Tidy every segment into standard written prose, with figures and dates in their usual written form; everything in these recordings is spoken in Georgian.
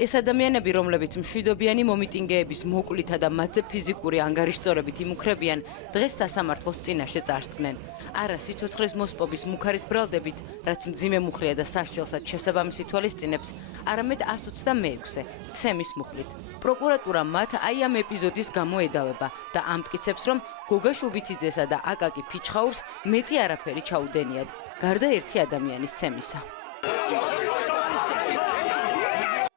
ეს ადამიანები, რომლებიც მშვიდობიანი მომიტინგეების მოკვლითა და მათზე ფიზიკური ანგარიშწორებით იმუქრებიან, დღეს სასამართლოს წინაშე წარსდგნენ. არა სიცოცხლის მოსპობის მუქარის ბრალდებით, რაც მძიმე მუხლია და სასჯელსაც შესაბამისი თვალისწინებს, არამედ 126-ე ცემის მუხლით. პროკურატურა მათ აი ამ ეპიზოდის გამო ედავება და ამტკიცებს, რომ გოგა შუბითიძესა და აკაკი ფიჩხაურს მეტი არაფერი ჩაუდენიათ, გარდა ერთი ადამიანის ცემისა.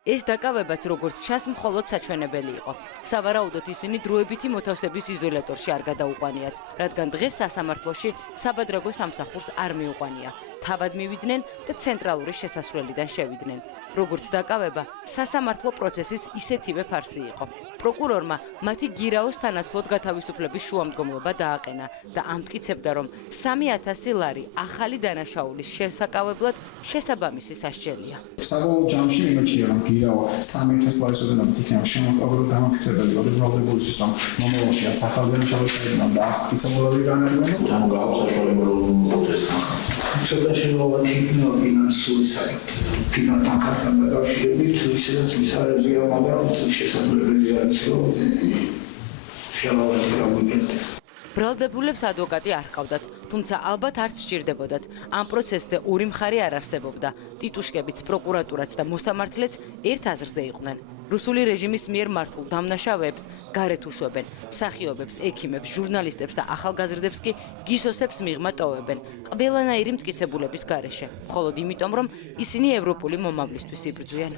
ეს დაკავებაც როგორც ჩანს მხოლოდ საჩვენებელი იყო. სავარაუდოდ ისინი დროებითი მოთავსების იზოლატორში არ გადაუყვანიათ, რადგან დღეს სასამართლოში საბადრაგო სამსახურს არ მიუყვანია. თავად მივიდნენ და ცენტრალური შესასვლელიდან შევიდნენ. როგორც დაკავება, სასამართლო პროცესის ისეთივე ფარსი იყო. პროკურორმა მათი გირაოს თანაცვლოდ გათავისუფლების შუამდგომლობა დააყენა და ამტკიცებდა, რომ 3000 ლარი ახალი დანაშაულის შესაკავებლად შესაბამისი სასჯელია. საბოლოო ჯამში მიმოჩნია, რომ გირაო 3000 ლარის ოდენობით იქნება შემოყალიბებული დამოკიდებელი ოდენობრივისთვის, რომ მომავალში არც ახალი დანაშაული შეეძინა და არც სპეციალური განაგრძო. Tam გააქვს საშუალება რომ მოხდეს თანხა. შესაძლოა იქნება ფინანსური საკითხი. ფინანსთან დაკავშირებით ისედაც მისარებია, მაგრამ შესაძლებელი არის რომ შეავადოთ გამოგიდგეთ. ბრალდებულებს ადვოკატი არ ჰყავდათ, თუმცა ალბათ არც სჭირდებოდათ. ამ პროცესზე ორი მხარე არ არსებობდა. ტიტუშკებიც, პროკურატურაც და მოსამართლეც ერთ აზრზე იყვნენ. რუსული რეჟიმის მიერ მართულ დამნაშავეებს გარეთ უშვებენ, მსახიობებს, ექიმებს, ჟურნალისტებს და ახალგაზრდებს კი გისოსებს მიღმა ტოვებენ, ყველანაირი მტკიცებულების გარეშე, მხოლოდ იმიტომ, რომ ისინი ევროპული მომავლისთვის იბრძვიან.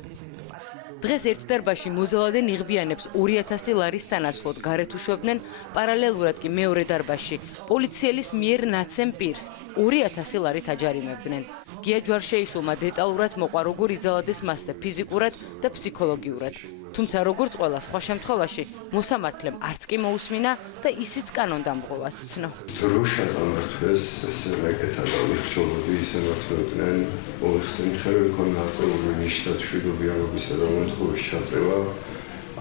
დღეს ერთ დარბაზში მოძალადე ნიღბიანებს 2000 ლარის თანაცვლოდ გარეთ უშვებდნენ, პარალელურად კი მეორე დარბაზში პოლიციელის მიერ ნაცემ პირს 2000 ლარით აჯარიმებდნენ. გია ჯვარშეიშვილმა დეტალურად მოყვა, როგორ იძალადეს მასზე ფიზიკურად და ფსიქოლოგიურად. თუმცა როგორც ყველა სხვა შემთხვევაში, მოსამართლემ არც კი მოусმინა და ისიც კანონდამტყოვად ცნო. დროშა დამართვეს ესე მეკეთა და ვიხჩობოდი ისე მართვებდნენ, მოიხსენი ხელი ქონა აწეული ნიშნად მშვიდობიანობისა და მომთხოვის ჩაწევა.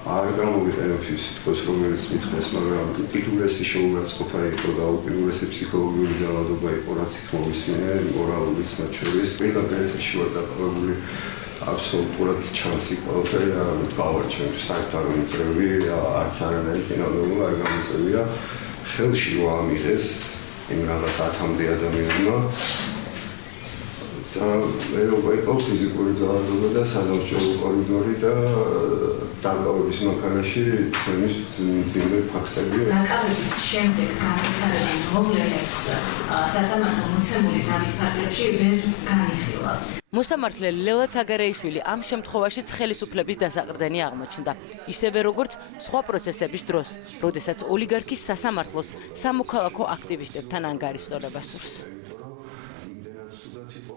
არ გამოვიყენებ ის თქოს, რომელიც მithეს, მაგრამ უკიდურესი შეურაცხყოფა იყო და უკიდურესი ფსიქოლოგიური ძალადობა იყო, რაც იქ მოვისმინე, მორალურიც მათ შორის. ყველა განათლში ვარ დაკავებული აბსოლუტურად ჩანსი ყველაფერი არ გავარჩევ საერთოდ არ მიწევი, არც არანაირი წინააღმდეგობა არ გამოწევია. ხელში რო ამიღეს იმ რაღაც 1000-მდე ადამიანმა ერობა იყო ფიზიკური ძალადობა და სამართლო კორიდორი და დაკავების მანქანაში ცემის მძიმე ფაქტები. დაკავების შემდეგ განვითარებულ პრობლემებს სასამართლო მოცემული თავის ფაქტებში ვერ განიხილავს. მოსამართლე ლელა ცაგარეიშვილი ამ შემთხვევაშიც ხელისუფლების დასაყრდენი აღმოჩნდა, ისევე როგორც სხვა პროცესების დროს, როდესაც ოლიგარქის სასამართლოს სამოქალაქო აქტივისტებთან ანგარიშწორება სურს.